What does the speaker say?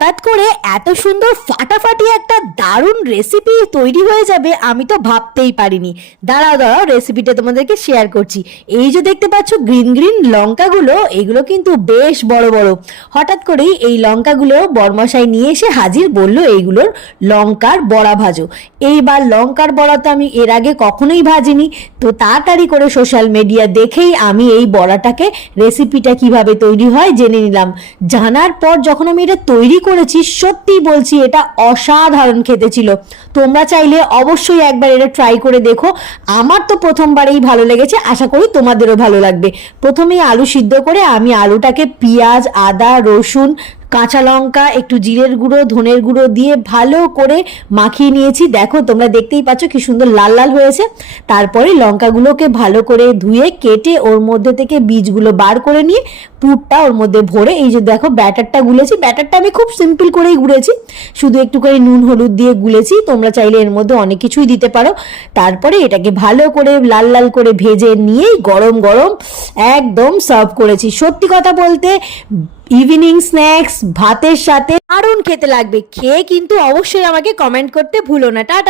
হঠাৎ করে এত সুন্দর ফাটাফাটি একটা দারুণ রেসিপি তৈরি হয়ে যাবে আমি তো ভাবতেই পারিনি। দাঁড়াও দাঁড়াও, রেসিপিটা তোমাদেরকে শেয়ার করছি। এই যে দেখতে পাচ্ছ গ্রিন গ্রিন লঙ্কাগুলো, এগুলো কিন্তু বেশ বড় বড়। হঠাৎ করেই এই লঙ্কাগুলো বরমশাই নিয়ে এসে হাজির, বললো এইগুলোর লঙ্কার বড়া ভাজো। এইবার লঙ্কার বড়া তো আমি এর আগে কখনোই ভাজিনি, তো তাড়াতাড়ি করে সোশ্যাল মিডিয়া দেখেই আমি এই বড়াটাকে রেসিপিটা কিভাবে তৈরি হয় জেনে নিলাম। জানার পর যখন আমি এটা তৈরি করেছি, সত্যি বলছি এটা অসাধারণ খেতে ছিল। তোমরা চাইলে অবশ্যই একবার এটা ট্রাই করে দেখো। আমার তো প্রথমবারেই ভালো লেগেছে, আশা করি তোমাদেরও ভালো লাগবে। প্রথমেই আলু সিদ্ধ করে আমি আলুটাকে পেঁয়াজ, আদা, রসুন, কাঁচা লঙ্কা, একটু জিরের গুঁড়ো, ধনের গুঁড়ো দিয়ে ভালো করে মাখিয়ে নিয়েছি। দেখো তোমরা দেখতেই পাচ্ছ কি সুন্দর লাল লাল হয়েছে। তারপরে লঙ্কাগুলোকে ভালো করে ধুয়ে কেটে ওর মধ্যে থেকে বীজগুলো বার করে নিয়ে পুরটা ওর মধ্যে ভরে, এই যে দেখো ব্যাটারটা গুলেছি। ব্যাটারটা আমি খুব সিম্পল করেই গুলেছি, শুধু একটু করে নুন হলুদ দিয়ে গুলেছি। তোমরা চাইলে এর মধ্যে অনেক কিছুই দিতে পারো। তারপরে এটাকে ভালো করে লাল লাল করে ভেজে নিয়েই গরম গরম একদম সার্ভ করেছি। সত্যি কথা বলতে ইভিনিং স্ন্যাক্স ভাতের সাথে দারুণ খেতে লাগবে। খেয়ে কিন্তু অবশ্যই আমাকে কমেন্ট করতে ভুলো না। টাটা।